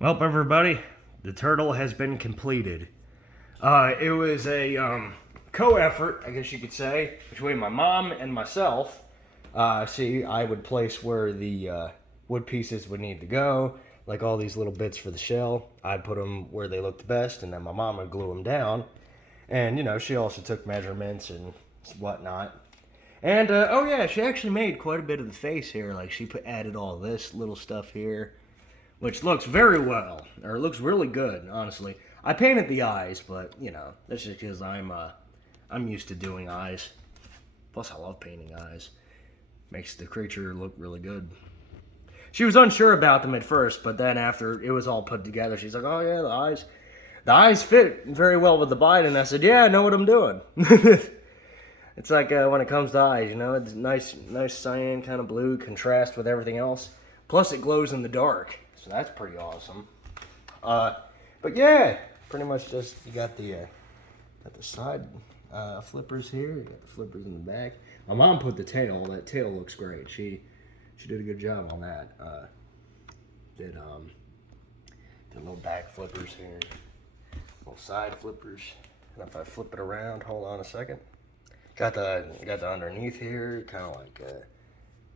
Well, everybody, the turtle has been completed. It was a co-effort, I guess you could say, between my mom and myself. See, I would place where the wood pieces would need to go, like all these little bits for the shell. I'd put them where they looked best, and then my mom would glue them down. And, she also took measurements and whatnot. And, oh yeah, she actually made quite a bit of the face here. Like, she added all this little stuff here, which looks very well, or it looks really good, honestly. I painted the eyes, but that's just because I'm used to doing eyes. Plus, I love painting eyes. Makes the creature look really good. She was unsure about them at first, but then after it was all put together, she's like, "Oh yeah, the eyes fit very well with the bite." And I said, "Yeah, I know what I'm doing." It's like when it comes to eyes, it's nice cyan kind of blue contrast with everything else. Plus, it glows in the dark. So that's pretty awesome. But yeah, pretty much just you got the side flippers here. You got the flippers in the back. My mom put the tail. That tail looks great. She did a good job on that. Did little back flippers here, little side flippers. And if I flip it around, hold on a second. Got the underneath here, kind of like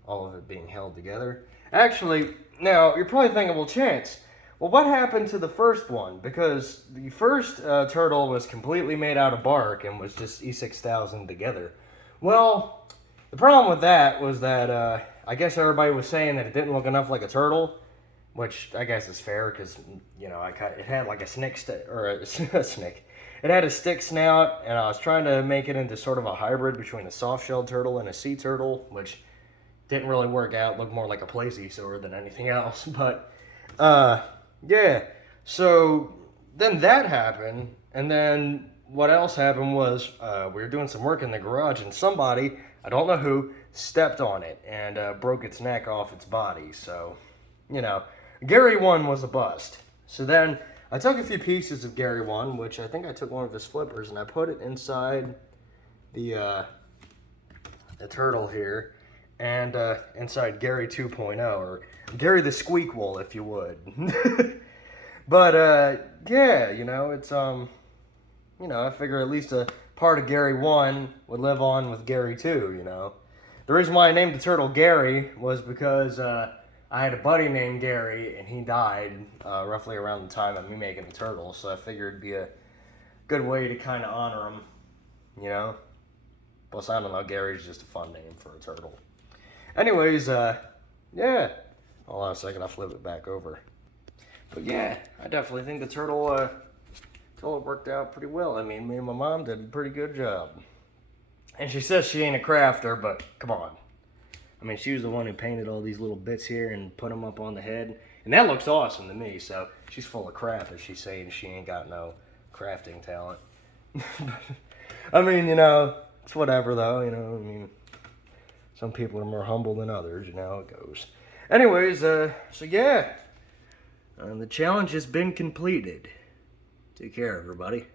all of it being held together. Actually, now you're probably thinking, well, Chance, well, what happened to the first one? Because the first turtle was completely made out of bark and was just E6000 together. Well, the problem with that was that I guess everybody was saying that it didn't look enough like a turtle, which I guess is fair because it had like a a snake. It had a stick snout, and I was trying to make it into sort of a hybrid between a soft-shelled turtle and a sea turtle, which didn't really work out. Looked more like a plesiosaur than anything else. But, yeah. So then that happened, and then what else happened was we were doing some work in the garage, and somebody, I don't know who, stepped on it and broke its neck off its body. So, Gary 1 was a bust. So then I took a few pieces of Gary 1, which I think I took one of his flippers, and I put it inside the turtle here, and inside Gary 2.0, or Gary the Squeakwool, if you would. But yeah, it's I figure at least a part of Gary 1 would live on with Gary 2. The reason why I named the turtle Gary was because I had a buddy named Gary, and he died roughly around the time of me making the turtle, so I figured it'd be a good way to kind of honor him, Plus, I don't know, Gary's just a fun name for a turtle. Anyways, yeah. Hold on a second, I'll flip it back over. But yeah, I definitely think the turtle worked out pretty well. I mean, me and my mom did a pretty good job. And she says she ain't a crafter, but come on. I mean, she was the one who painted all these little bits here and put them up on the head. And that looks awesome to me, so she's full of crap if she's saying she ain't got no crafting talent. I mean, it's whatever, though, I mean, some people are more humble than others, how it goes. Anyways, so yeah, the challenge has been completed. Take care, everybody.